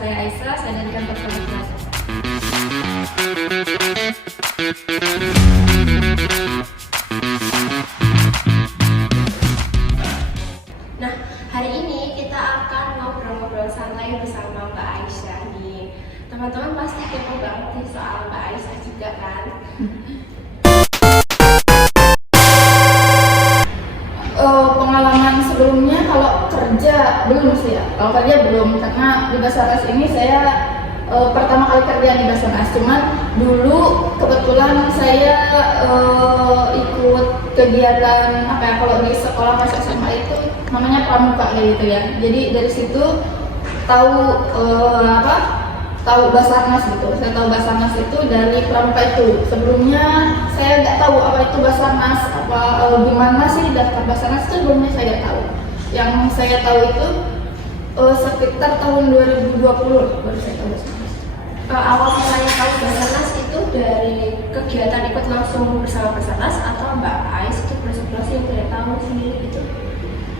saya Aisyah, saya dari kantor Kementerian. Nah, hari ini kita akan ngobrol-ngobrol santai bersama Mbak Aisyah nih. Teman-teman pasti kepo banget nih soal Mbak Aisyah juga kan? Pengalaman sebelumnya kalau kerja belum sih ya. Kalau kerja belum, karena di Basarnas ini saya pertama kali kerja di Basarnas. Cuman dulu kebetulan saya ikut kegiatan apa ya, kalau di sekolah pas SMA itu namanya pramuka kayak gitu ya. Jadi dari situ tahu tahu Basarnas gitu. Saya tahu Basarnas itu dari pramuka itu. Sebelumnya saya nggak tahu apa itu Basarnas, gimana sih daftar Basarnas itu sebelumnya saya nggak tahu. Yang saya tahu itu sekitar tahun 2020 baru saya tahu Basarnas. Awal mulanya tahu Basarnas itu dari kegiatan ikut langsung bersama Basarnas atau Mbak Ais itu bersebelasan yang tidak tahu sendiri gitu?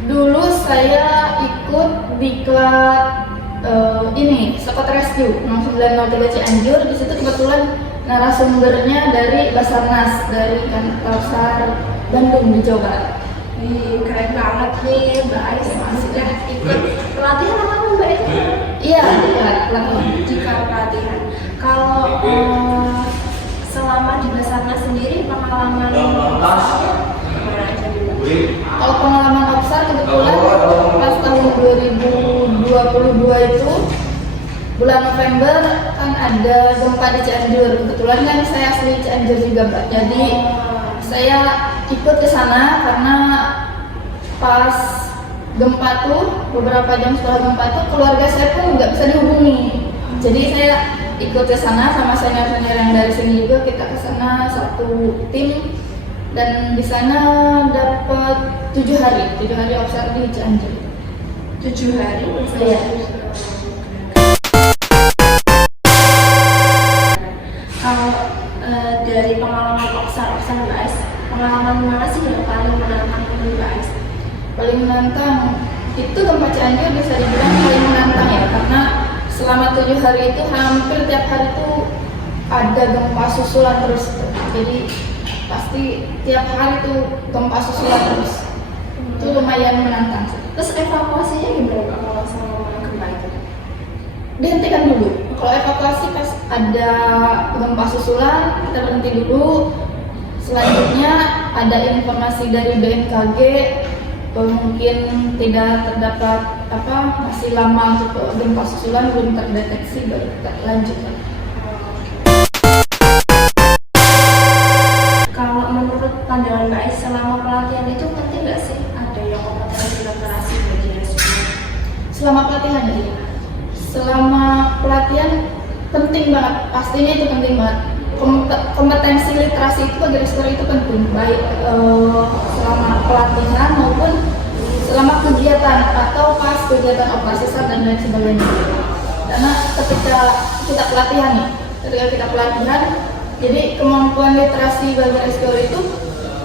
Dulu saya ikut di klub ini Sekot Rescue 0903 Cianjur. Di situ kebetulan narasumbernya dari Basarnas, dari kantor SAR Bandung di Jawa Barat. Wih, keren banget nih Mbak Ais, sudah ikut pelatihan apa Mbak itu? Iya, pelatihan. Jika pelatihan, kalau selama di Basarnas sendiri pengalaman besarnya gimana aja dulu? Kalau pengalaman besar kebetulan pas tahun 2022 itu bulan November kan ada gempa di Cianjur. Kebetulan kan saya asli Cianjur juga, Mbak. Jadi saya ikut ke sana karena pas gempa tuh beberapa jam setelah gempa tuh keluarga saya pun nggak bisa dihubungi. Jadi saya ikut ke sana sama senior-senior yang dari sini juga, kita ke sana satu tim dan di sana dapat 7 hari observasi di Cianjur. 7 hari? Iya. Kalau dari pengalaman observasi Mbak Ais, pengalaman mana sih yang paling menantang menurut Mbak Ais? Paling menantang itu gempa Cianjur bisa dibilang paling menantang ya, karena selama 7 hari itu hampir tiap hari itu ada gempa susulan terus tuh. Jadi pasti tiap hari tuh gempa susulan terus. Itu lumayan menantang sih. Terus evakuasinya gimana Mbak kalau sama gempa itu? Dihentikan dulu. Kalau evakuasi pas ada gempa susulan kita berhenti dulu. Selanjutnya ada informasi dari BMKG, mungkin tidak terdapat masih lama untuk gempa susulan belum terdeteksi, baru kita lanjut. Kalau menurut pandangan Mbak Ais selama pelatihan itu penting nggak sih ada yang kompetensi literasi bagi rescue? Selama pelatihan ya, selama pelatihan penting banget, pastinya itu penting banget. Kompetensi literasi itu bagi rescuer itu penting, baik selama pelatihan maupun selama kegiatan atau pas kegiatan operasi SAR dan lain sebagainya. Karena ketika kita pelatihan jadi kemampuan literasi bagi rescuer itu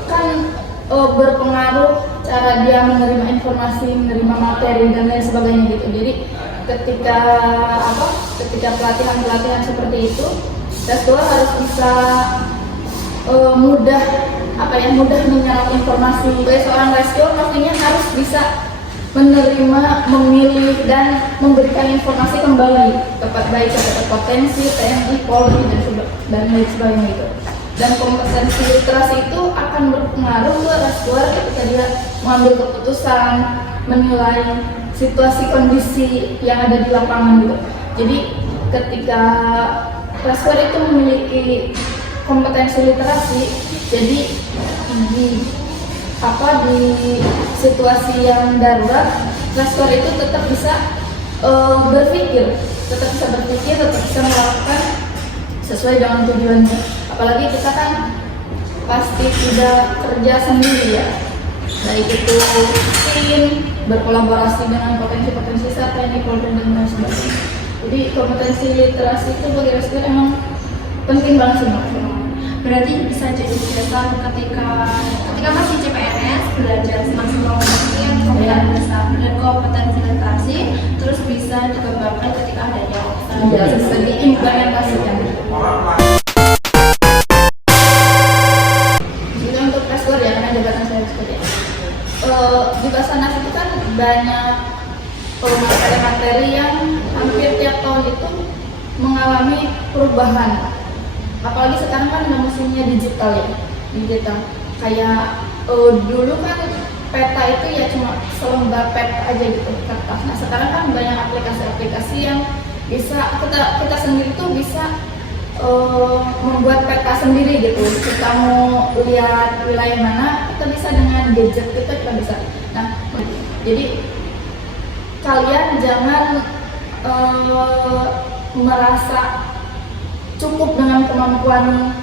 kan berpengaruh cara dia menerima informasi, menerima materi dan lain sebagainya gitu. Jadi ketika pelatihan seperti itu, rescuer harus bisa mudah menyerap informasi. Sebagai seorang rescuer pastinya harus bisa menerima, memilih dan memberikan informasi kembali baik kepada potensi TNI, Polri dan lain sebagainya itu. Dan kompetensi literasi itu akan berpengaruh ke rescuer ketika dia mengambil keputusan, menilai situasi kondisi yang ada di lapangan gitu. Jadi ketika rescuer itu memiliki kompetensi literasi, jadi di situasi yang darurat, rescuer itu tetap bisa berpikir, tetap bisa melakukan sesuai dengan tujuannya. Apalagi kita kan pasti tidak kerja sendiri ya, baik itu tim, berkolaborasi dengan potensi-potensi TNI, Polri dan lain sebagainya. Jadi kompetensi literasi itu bagi rescuer emang penting banget sih. Berarti bisa jadi dasar ketika masih CPNS belajar semaksimal mungkin kompetensi literasi, terus bisa dikembangkan ketika adanya OPSAR. Ya, bisa diimplementasikan. Juga untuk tes ya, karena jabatan saya seperti di Basarnas itu kan banyak materi-materi yang hampir tiap tahun itu mengalami perubahan. Apalagi sekarang kan mesinnya digital ya, kayak dulu kan peta itu ya cuma selembar peta aja gitu kertas. Nah sekarang kan banyak aplikasi-aplikasi yang bisa kita sendiri tuh bisa membuat peta sendiri gitu. Kita mau lihat wilayah mana, kita bisa dengan gadget kita bisa. Nah jadi kalian jangan merasa cukup dengan kemampuan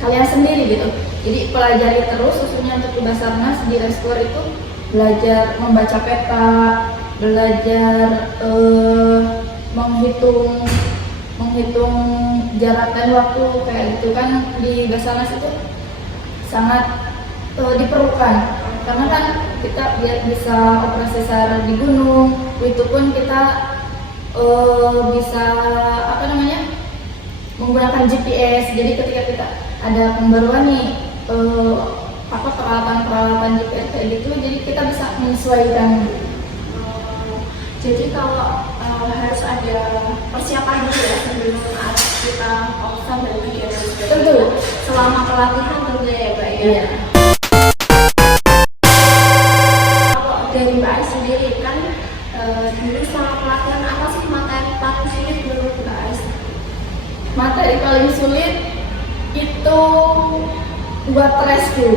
kalian sendiri gitu. Jadi pelajari terus, khususnya untuk di Basarnas di Reskor itu belajar membaca peta, belajar menghitung jarak dan waktu kayak gitu kan di Basarnas itu sangat diperlukan karena kan kita biar bisa operasi SAR di gunung itu pun kita bisa menggunakan GPS. Jadi ketika kita ada pembaruan nih peralatan GPS kayak gitu, jadi kita bisa menyesuaikan. Jadi kalau harus ada persiapan dulu ya sebelum kita OPSAR dan kegiatan Tentu. Selama pelatihan tentunya ya Mbak ya. Iya. Kalau dari Mbak Ais sendiri kan dulu selama pelatihan apa sih materi paling sulit menurut Mbak Ais? Materi paling sulit itu buat rescue.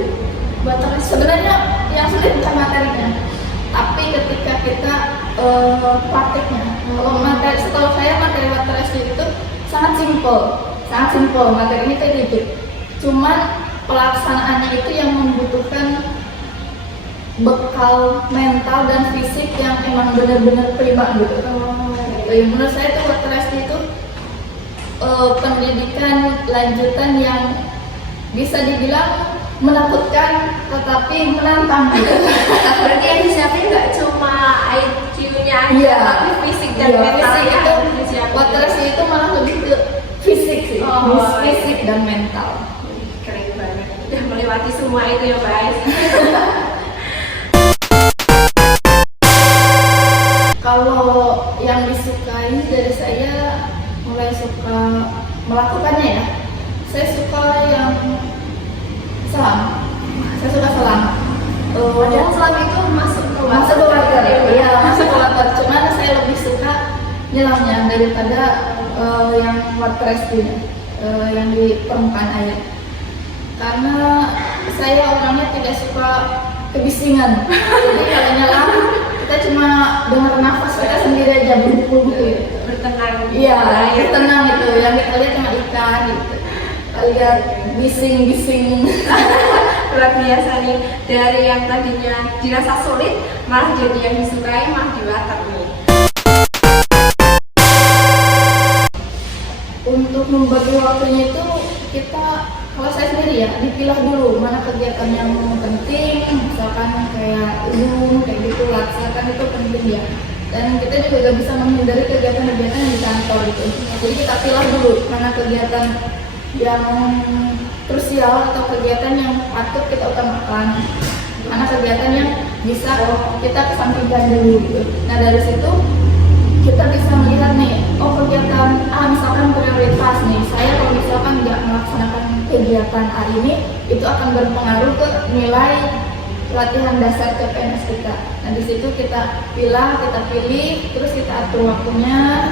Sebenarnya yang sulit bukan materinya, tapi ketika kita prakteknya. Kalau materi, setahu saya materi rescue itu sangat simple. Materi ini kayak gitu. Cuman pelaksanaannya itu yang membutuhkan bekal mental dan fisik yang emang benar-benar prima gitu. Menurut saya itu water rescue itu pendidikan lanjutan yang bisa dibilang menakutkan tetapi menantang gitu. Berarti yang disiapin nggak cuma IQ-nya aja, tapi fisik dan mentalnya itu disiapin. water rescue itu malah lebih ke fisik sih, fisik dan mental. Keren banget, udah melewati semua itu ya Mbak Ais. Kalau yang disukai dari saya mulai suka melakukannya ya, saya suka yang selam. Saya suka selam. Padahal selam itu masuk ke water. Iya, masuk ke water. Cuman saya lebih suka nyelamnya daripada yang water rescue, yang di permukaan air. Karena saya orangnya tidak suka kebisingan. Jadi kalau nyelam kita cuma dengar nafas kita sendiri aja gitu. Bertenang. Iya, bertenang gitu. Yang kita lihat cuma ikan gitu. Lihat bising-bising. Luar biasa nih, dari yang tadinya dirasa sulit malah jadi yang disukai, malah di water nih. Untuk membagi waktunya itu kita, kalau saya sendiri ya, dipilah dulu mana kegiatan yang penting, misalkan kayak Zoom, kayak gitu, laksanakan itu penting ya. Dan kita juga gak bisa menghindari kegiatan-kegiatan yang di kantor gitu. Jadi kita pilah dulu mana kegiatan yang krusial atau kegiatan yang patut kita utamakan, mana kegiatan yang bisa kita kesampingkan dulu gitu. Nah dari situ kita bisa melihat nih, kegiatan misalkan prioritas nih, saya kalau misalkan nggak melaksanakan kegiatan A ini, itu akan berpengaruh ke nilai latihan dasar CPNS kita. Nah di situ kita pilih, terus kita atur waktunya,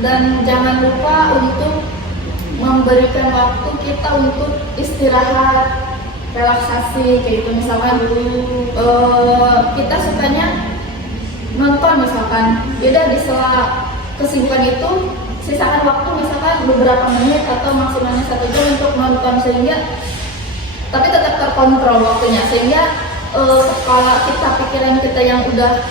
dan jangan lupa untuk memberikan waktu kita untuk istirahat, relaksasi kayak gitu. Misalkan kita sukanya nonton misalkan, beda di sela kesibukan itu sisakan waktu misalkan beberapa menit atau maksimalnya 1 jam untuk nonton, sehingga tapi tetap terkontrol waktunya, sehingga kalau pikiran kita yang udah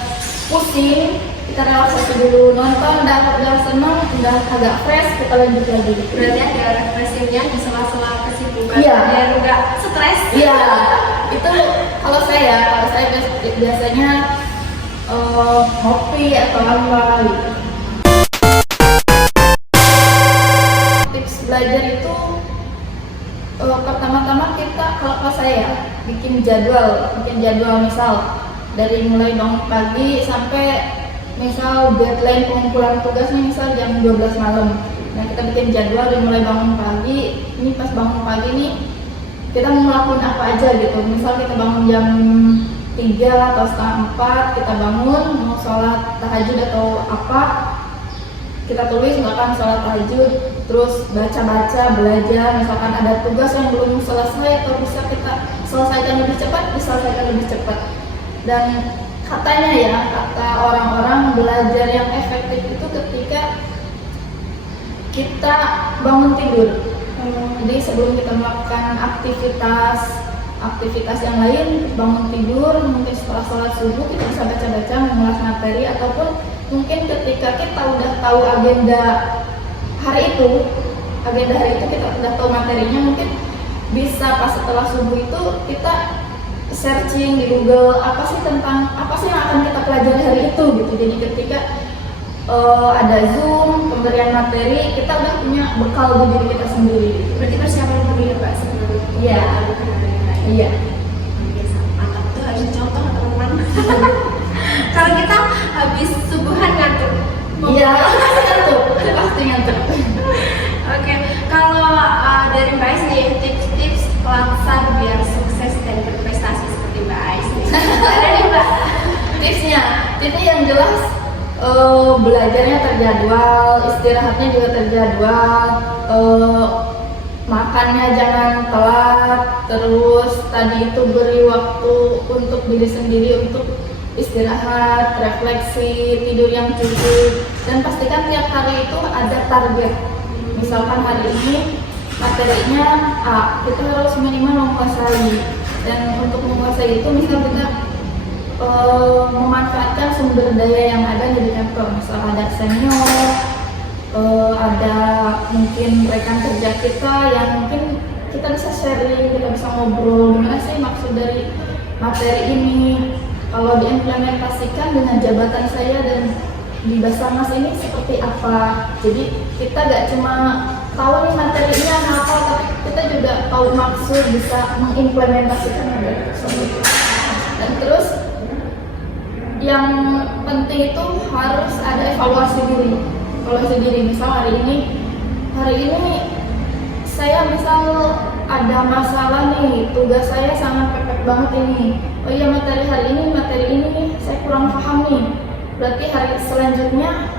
pusing, kita relaksasi dulu, nonton udah senang, udah agak fresh, kita lanjut lagi. Berarti ada refreshingnya di sela-sela kesibukan Iya. biar nggak stres. Iya, itu kalau saya biasanya ngopi atau apa gitu. Tips belajar itu pertama-tama kita, kalau saya bikin jadwal misal dari mulai bangun pagi sampai misal deadline pengumpulan tugasnya misal jam 12 malam. Nah, kita bikin jadwal dari mulai bangun pagi. Ini pas bangun pagi nih kita mau ngelakuin apa aja gitu. Misal kita bangun jam 3 atau setengah 4, kita bangun mau sholat tahajud atau apa, kita tulis misalkan sholat tahajud, terus baca-baca, belajar, misalkan ada tugas yang belum selesai atau bisa kita selesaikan lebih cepat. Dan katanya ya, kata orang-orang belajar yang efektif itu ketika kita bangun tidur. Jadi sebelum kita melakukan aktivitas yang lain, bangun tidur, mungkin setelah sholat subuh kita bisa baca-baca, mengulas materi, ataupun mungkin ketika kita udah tahu agenda hari itu kita udah tahu materinya, mungkin bisa pas setelah subuh itu kita searching di Google apa sih yang akan kita pelajari hari itu gitu. Jadi ketika ada Zoom, pemberian materi, kita udah punya bekal di diri kita sendiri. Berarti persiapan dulu ya Pak sebelum Iya. Iya. Mantap tuh, harus contoh teman-teman. Kalau kita habis subuhan ngantuk. Iya, pasti ngantuk. Oke, kalau dari Mbak Ais nih, tips-tips pelaksana biar sukses dan berprestasi seperti Mbak Ais nih. Ada nih Mbak Tipsnya yang jelas, belajarnya terjadwal, istirahatnya juga terjadwal, makannya jangan telat, terus tadi itu beri waktu untuk diri sendiri untuk istirahat, refleksi, tidur yang cukup, dan pastikan tiap hari itu ada target. Misalkan hari ini materinya A, kita harus minimal menguasai, dan untuk menguasai itu misal kita memanfaatkan sumber daya yang ada di kantor. Misal ada senior, ada mungkin rekan kerja kita yang mungkin kita bisa sharing, kita bisa ngobrol gimana sih maksud dari materi ini, kalau diimplementasikan dengan jabatan saya dan di Basarnas ini seperti apa. Jadi kita gak cuma tahu nih materinya apa, tapi kita juga tahu maksud, bisa mengimplementasikan dari tersebut. Dan terus yang penting itu harus ada evaluasi diri. Misal hari ini saya misal ada masalah nih, tugas saya sangat pepet banget ini. Oh iya, materi ini saya kurang paham nih. Berarti hari selanjutnya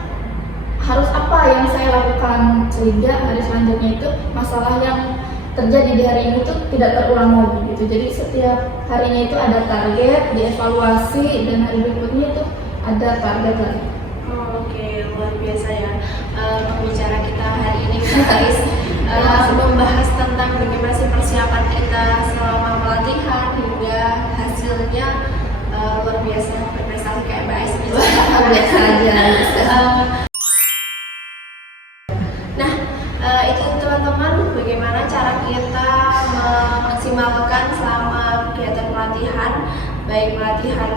harus apa yang saya lakukan sehingga hari selanjutnya itu masalah yang terjadi di hari ini tuh tidak terulang lagi gitu. Jadi setiap harinya itu ada target, dievaluasi, dan hari berikutnya itu ada target lagi. Oke, luar biasa ya. Pembicara kita hari ini guys membahas tentang bagaimana sih persiapan kita selama pelatihan hingga hasilnya luar biasa, berprestasi kayak Mbak Ais gitu. Biasa aja. Nah, itu teman-teman bagaimana cara kita memaksimalkan selama kegiatan pelatihan, baik pelatihan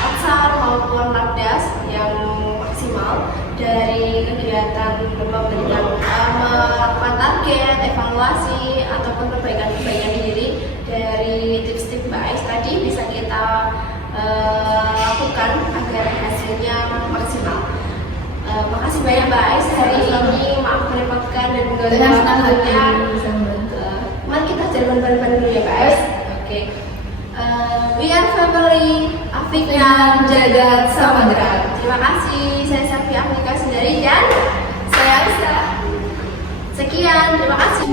Aksar maupun Labdas yang maksimal dari kegiatan melakukan target, evaluasi, ataupun perbaikan diri. Dari tips-tips Mbak Ais tadi bisa kita lakukan agar hasilnya maksimal. Makasih banyak Mbak Ais hari ini, maaf merepotkan dan mengganggu waktunya. Mari kita jalan bareng-bareng dulu ya Mbak Ais. Oke. We are family, Afiknya Jagat Samudra. Terima kasih, saya Safi Afrika Sundari dan Saya Alisa. sekian, terima kasih.